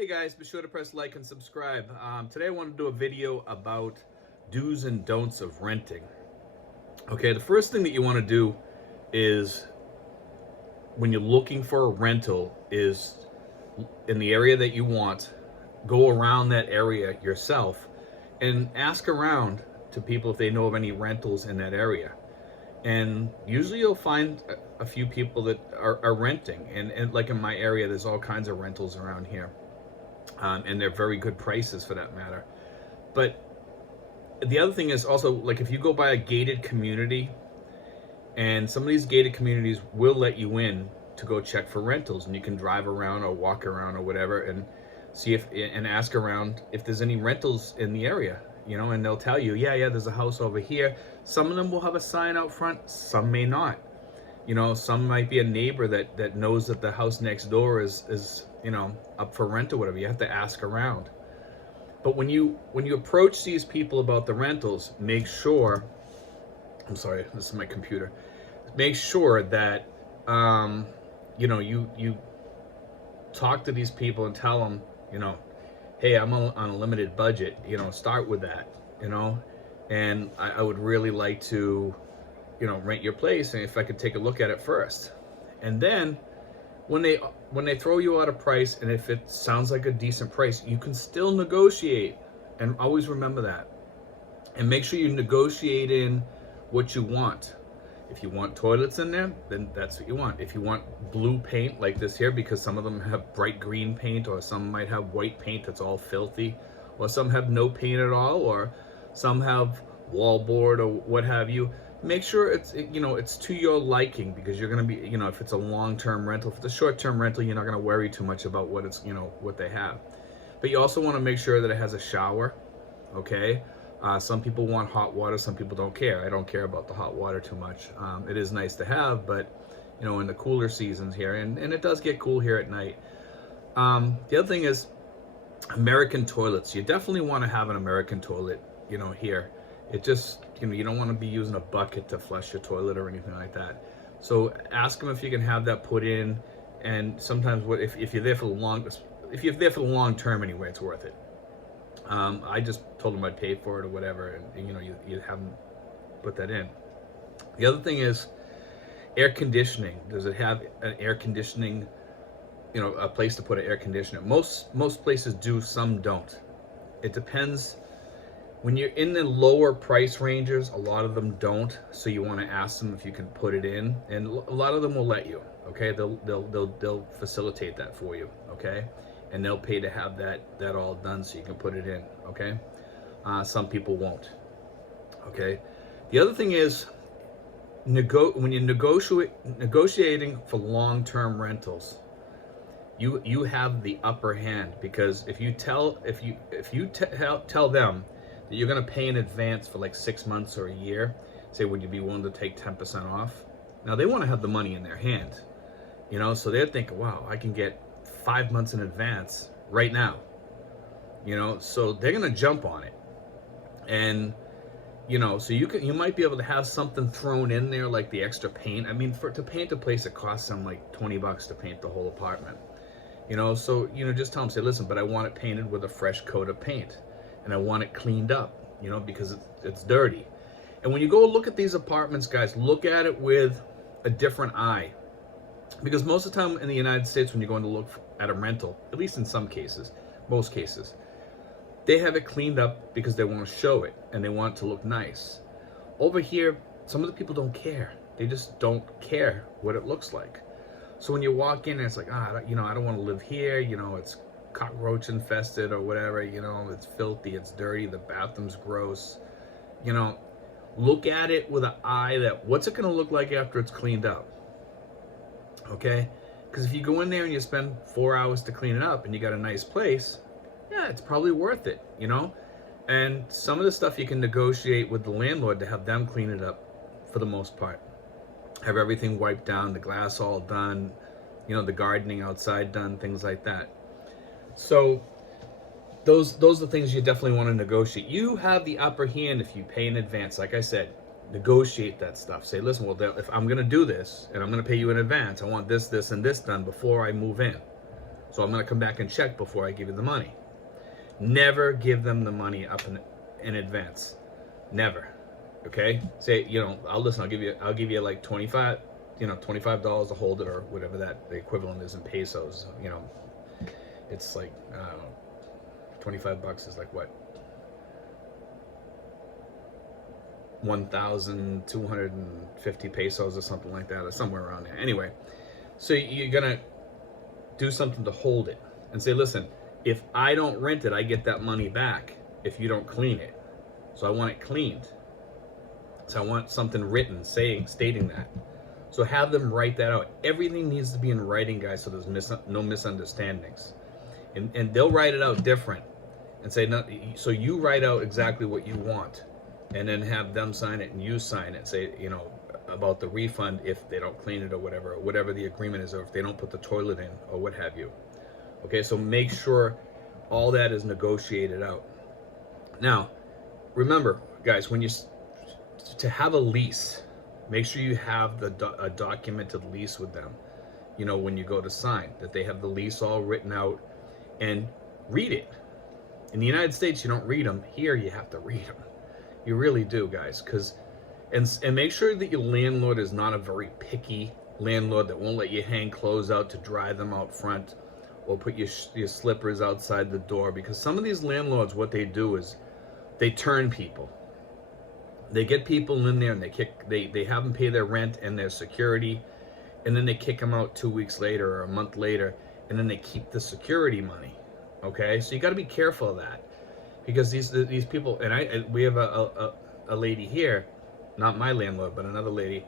Hey guys, be sure to press like and subscribe. Today I want to do a video about do's and don'ts of renting. Okay, the first thing that you want to do is when you're looking for a rental is in the area that you want, go around that area yourself and ask around to people if they know of any rentals in that area. And usually you'll find a few people that are renting. And like in my area, there's all kinds of rentals around here. And they're very good prices for that matter. But the other thing is also, like, if you go by a gated community, and some of these gated communities will let you in to go check for rentals, and you can drive around or walk around or whatever and see if and ask around if there's any rentals in the area, and they'll tell you, yeah, there's a house over here. Some of them will have a sign out front, some may not. Some might be a neighbor that knows that the house next door is up for rent or whatever. You have to ask around. But when you approach these people about the rentals, make sure, I'm sorry, this is my computer. Make sure that you talk to these people and tell them, hey, I'm on a limited budget. Start with that. And I would really like to rent your place, and if I could take a look at it first. And then when they throw you out a price, and if it sounds like a decent price, you can still negotiate. And always remember that. And make sure you negotiate in what you want. If you want toilets in there, then that's what you want. If you want blue paint like this here, because some of them have bright green paint, or some might have white paint that's all filthy, or some have no paint at all, or some have wallboard or what have you. Make sure it's to your liking, because you're going to be, if it's a long-term rental. If it's a short-term rental, you're not going to worry too much about what it's, what they have. But you also want to make sure that it has a shower, okay? Some people want hot water, some people don't care. I don't care about the hot water too much. It is nice to have, but, in the cooler seasons here, and it does get cool here at night. The other thing is American toilets. You definitely want to have an American toilet, here. It just, you don't want to be using a bucket to flush your toilet or anything like that. So ask them if you can have that put in. And sometimes if you're there for the long term anyway, it's worth it. I just told them I'd pay for it or whatever, and you have them put that in. The other thing is air conditioning. Does it have an air conditioning, a place to put an air conditioner? Most places do, some don't. It depends. When you're in the lower price ranges, a lot of them don't. So you want to ask them if you can put it in, and a lot of them will let you. Okay, they'll facilitate that for you. Okay, and they'll pay to have that all done so you can put it in. Okay, some people won't. Okay, the other thing is when you're negotiating for long-term rentals, you have the upper hand, because if you tell them that you're going to pay in advance for like 6 months or a year, say, would you be willing to take 10% off? Now they want to have the money in their hand, so they're thinking, wow, I can get 5 months in advance right now, so they're going to jump on it. And so you might be able to have something thrown in there, like the extra paint. I mean, to paint a place, it costs them like $20 to paint the whole apartment, so just tell them, say, listen, but I want it painted with a fresh coat of paint, and I want it cleaned up, because it's dirty. And when you go look at these apartments, guys, look at it with a different eye. Because most of the time in the United States, when you're going to look at a rental, at least in some cases, most cases, they have it cleaned up because they want to show it and they want it to look nice. Over here, some of the people don't care. They just don't care what it looks like. So when you walk in, it's like, I don't want to live here. It's cockroach infested or whatever, it's filthy, it's dirty, the bathroom's gross. Look at it with an eye that, what's it going to look like after it's cleaned up? Okay, because if you go in there and you spend 4 hours to clean it up and you got a nice place, yeah, it's probably worth it. And some of the stuff you can negotiate with the landlord to have them clean it up for the most part. Have everything wiped down, the glass all done, the gardening outside done, things like that. So those are the things you definitely want to negotiate. You have the upper hand if you pay in advance. Like I said, negotiate that stuff. Say, listen, well, if I'm going to do this and I'm going to pay you in advance, I want this, this, and this done before I move in. So I'm going to come back and check before I give you the money. Never give them the money up in advance. Never. Okay? Say, I'll give you like 25, $25 to hold it, or whatever that the equivalent is in pesos. It's like, I don't know, 25 bucks is like what? 1,250 pesos or something like that, or somewhere around there. Anyway, so you're gonna do something to hold it and say, listen, if I don't rent it, I get that money back if you don't clean it. So I want it cleaned. So I want something written stating that. So have them write that out. Everything needs to be in writing, guys, so there's no misunderstandings. And they'll write it out different and say, no, so you write out exactly what you want, and then have them sign it and you sign it. Say, about the refund if they don't clean it or whatever the agreement is, or if they don't put the toilet in or what have you. Okay, so make sure all that is negotiated out. Now, remember, guys, to have a lease, make sure you have a documented lease with them. When you go to sign, that they have the lease all written out, and read it. In the United States, you don't read them. Here, you have to read them. You really do, guys. And make sure that your landlord is not a very picky landlord that won't let you hang clothes out to dry them out front, or put your slippers outside the door. Because some of these landlords, what they do is they turn people. They get people in there and they have them pay their rent and their security, and then they kick them out 2 weeks later or a month later, and then they keep the security money. Okay, so you got to be careful of that, because these people, and we have a lady here, not my landlord, but another lady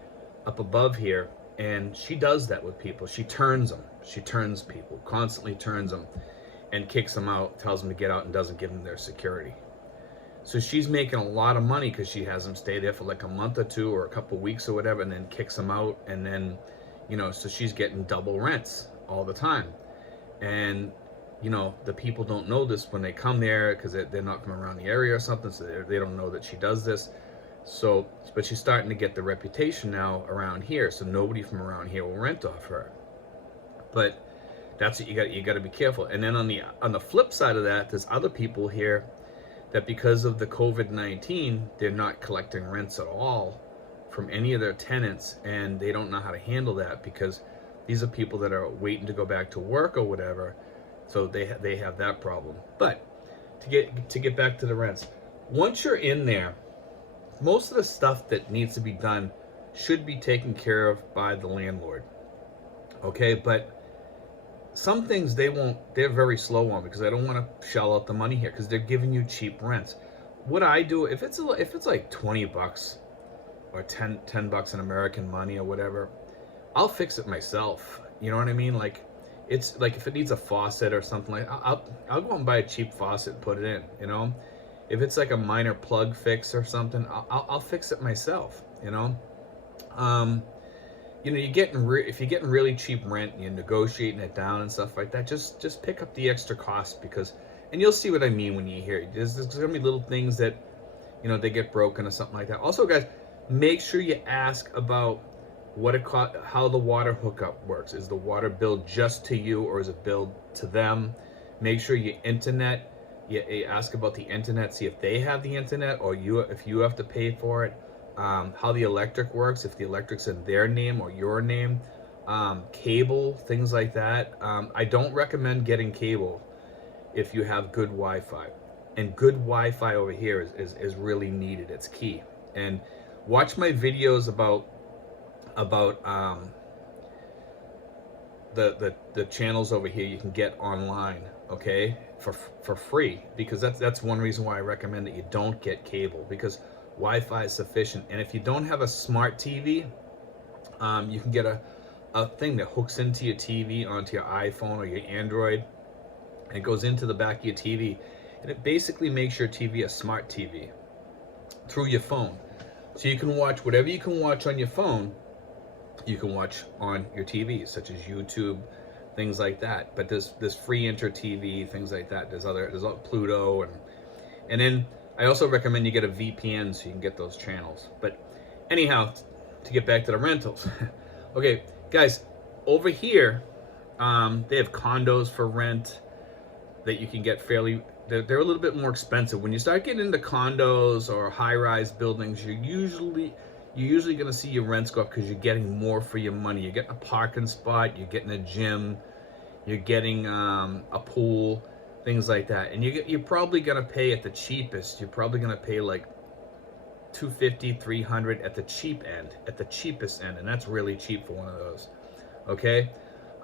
up above here, and she does that with people. She turns them. She turns people, constantly turns them, and kicks them out, tells them to get out, and doesn't give them their security. So she's making a lot of money because she has them stay there for like a month or two or a couple of weeks or whatever, and then kicks them out, and then, so she's getting double rents all the time. And the people don't know this when they come there, because they're not from around the area or something, so they don't know that she does this. So, but she's starting to get the reputation now around here, so nobody from around here will rent off her. But that's what you got to be careful. And then on the flip side of that, there's other people here that, because of the COVID-19, they're not collecting rents at all from any of their tenants, and they don't know how to handle that, because these are people that are waiting to go back to work or whatever. So they have that problem. But to get back to the rents, once you're in there, most of the stuff that needs to be done should be taken care of by the landlord. Okay, but some things they're very slow on, because I don't want to shell out the money here, because they're giving you cheap rents. What I do, if it's like 20 bucks or 10 bucks in American money or whatever, I'll fix it myself. You know what I mean? Like, it's like, if it needs a faucet or something, like I'll go and buy a cheap faucet and put it in. If it's like a minor plug fix or something, I'll fix it myself. You're getting if you're getting really cheap rent and you're negotiating it down and stuff like that, just pick up the extra cost, and you'll see what I mean when you hear it. There's gonna be little things that they get broken or something like that. Also, guys, make sure you ask about how the water hookup works. Is the water billed just to you, or is it billed to them? Make sure you ask about the internet, see if they have the internet, or if you have to pay for it. How the electric works, if the electric's in their name or your name. Cable, things like that. I don't recommend getting cable if you have good Wi-Fi. And good Wi-Fi over here is really needed. It's key. And watch my videos about the channels over here you can get online, okay, for free, because that's one reason why I recommend that you don't get cable, because Wi-Fi is sufficient. And if you don't have a smart TV, you can get a thing that hooks into your TV, onto your iPhone or your Android, and it goes into the back of your TV, and it basically makes your TV a smart TV through your phone. So you can watch whatever you can watch on your phone, you can watch on your TV, such as YouTube, things like that. But there's free Inter TV, things like that. There's Pluto, and then I also recommend you get a VPN so you can get those channels. But anyhow, to get back to the rentals. Okay, guys, over here, They have condos for rent that you can get fairly. They're a little bit more expensive. When you start getting into condos or high-rise buildings, you're usually going to see your rents go up because you're getting more for your money. You're getting a parking spot, you're getting a gym, you're getting a pool, things like that. And you're probably going to pay at the cheapest. You're probably going to pay like $250, $300 at the cheap end, at the cheapest end, and that's really cheap for one of those. Okay,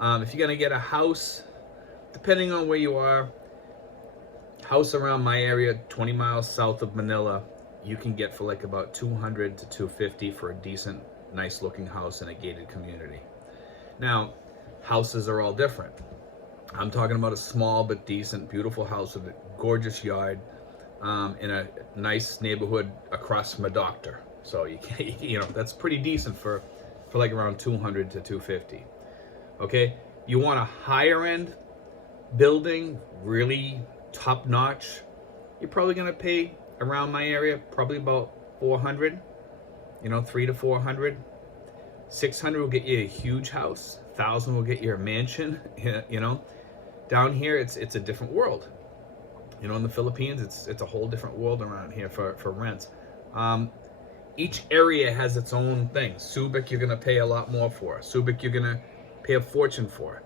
if you're going to get a house, depending on where you are, house around my area, 20 miles south of Manila, you can get for like about $200 to $250 for a decent, nice looking house in a gated community. Now, houses are all different. I'm talking about a small but decent, beautiful house with a gorgeous yard in a nice neighborhood across from a doctor. So you know that's pretty decent for like around $200 to $250. Okay, you want a higher end building, really top notch, you're probably gonna pay around my area probably about $400, you know, $300 to $400. $600 will get you a huge house. $1,000 will get you a mansion. You know, down here it's a different world. You know, in the Philippines it's a whole different world around here for rents. Each area has its own thing. Subic you're gonna pay a lot more for. Subic you're gonna pay a fortune for,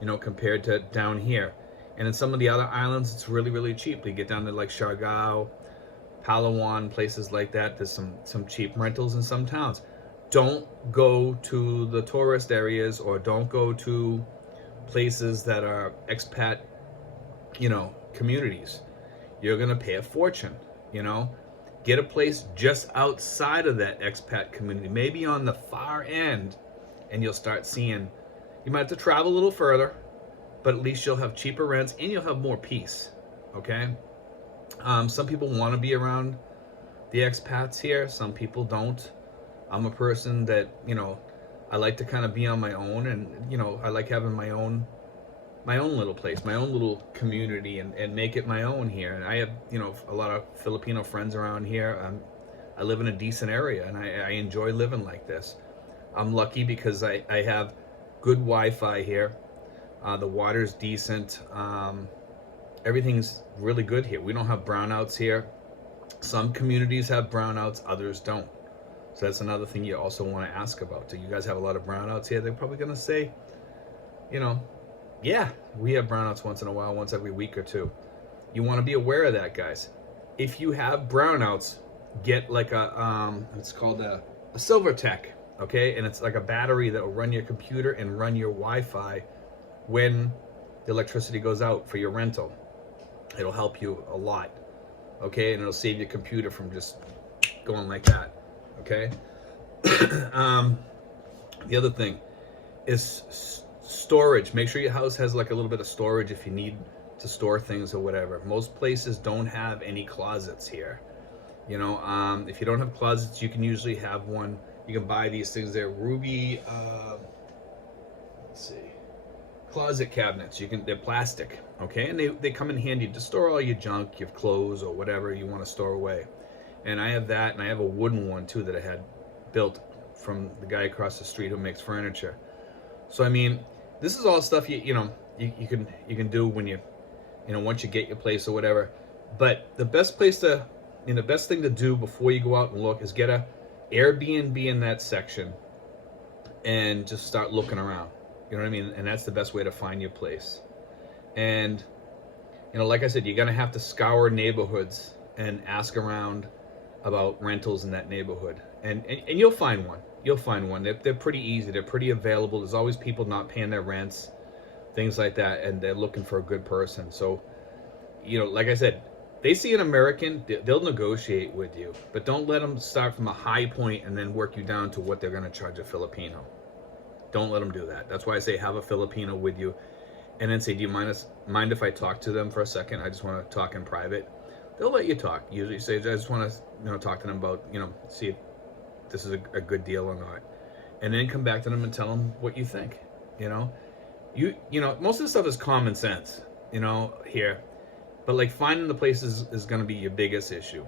you know, compared to down here. And in some of the other islands, it's really, really cheap. You get down to like Siargao, Palawan, places like that. There's some cheap rentals in some towns. Don't go to the tourist areas, or don't go to places that are expat, you know, communities. You're gonna pay a fortune, you know. Get a place just outside of that expat community, maybe on the far end, and you'll start seeing, you might have to travel a little further, but at least you'll have cheaper rents and you'll have more peace. Okay, some people want to be around the expats here, some people don't. I'm a person that, you know, I like to kind of be on my own, and you know, I like having my own little place, my own little community, and make it my own here. And I have, you know, a lot of Filipino friends around here. I live in a decent area, and I enjoy living like this. I'm lucky because I have good Wi-Fi here. The water's decent. Everything's really good here. We don't have brownouts here. Some communities have brownouts, others don't. So that's another thing you also want to ask about. Do you guys have a lot of brownouts here? They're probably going to say, you know, yeah, we have brownouts once in a while, once every week or two. You want to be aware of that, guys. If you have brownouts, get like it's called a Silvertech, okay? And it's like a battery that will run your computer and run your Wi-Fi when the electricity goes out for your rental. It'll help you a lot, okay? And it'll save your computer from just going like that, okay? The other thing is storage. Make sure your house has like a little bit of storage if you need to store things or whatever. Most places don't have any closets here. You know, if you don't have closets, you can usually have one. You can buy these things. They're Ruby, let's see, closet cabinets. They're plastic, okay? And they come in handy to store all your junk, your clothes, or whatever you want to store away. And I have that, and I have a wooden one too that I had built from the guy across the street who makes furniture. So I mean, this is all stuff you can do when you know, once you get your place or whatever. But the best place to, the best thing to do before you go out and look is get a Airbnb in that section and just start looking around. You know what I mean? And that's the best way to find your place. And you know, like I said, you're gonna have to scour neighborhoods and ask around about rentals in that neighborhood, and you'll find one. You'll find one. They're pretty easy. They're pretty available. There's always people not paying their rents, things like that, and they're looking for a good person. So, you know, like I said, they see an American, they'll negotiate with you, but don't let them start from a high point and then work you down to what they're going to charge a Filipino. Don't let them do that. That's why I say have a Filipino with you, and then say, do you mind if I talk to them for a second? I just want to talk in private. They'll let you talk. Usually say, I just want to, you know, talk to them about, you know, see if this is a good deal or not, and then come back to them and tell them what you think. You know, you know, most of the stuff is common sense, you know, here, but like finding the places is going to be your biggest issue.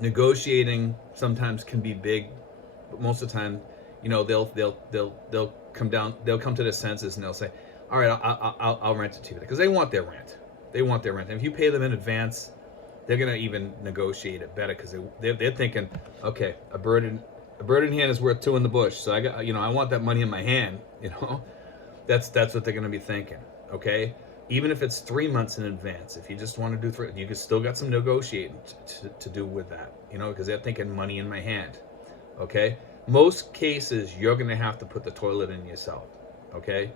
Negotiating sometimes can be big, but most of the time, you know, they'll come to their senses and they'll say, all right, I'll rent it to you, because they want their rent. They want their rent. And if you pay them in advance, they're gonna even negotiate it better, because they're thinking, okay, a bird in hand is worth two in the bush. So I got, I want that money in my hand. That's what they're gonna be thinking. Okay, even if it's 3 months in advance, if you just want to do 3, you can still got some negotiating to do with that. Because they're thinking money in my hand. Okay, most cases you're gonna have to put the toilet in yourself. Okay,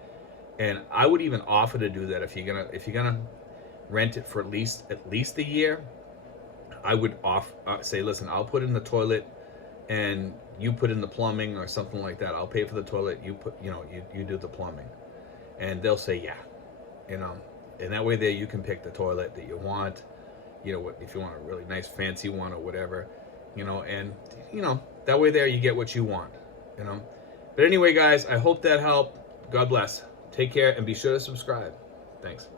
and I would even offer to do that if you're gonna rent it for at least a year. I would say, listen, I'll put in the toilet, and you put in the plumbing or something like that. I'll pay for the toilet. You put, you do the plumbing, and they'll say yeah, and that way there you can pick the toilet that you want. If you want a really nice fancy one or whatever, and that way there you get what you want. But anyway, guys, I hope that helped. God bless. Take care, and be sure to subscribe. Thanks.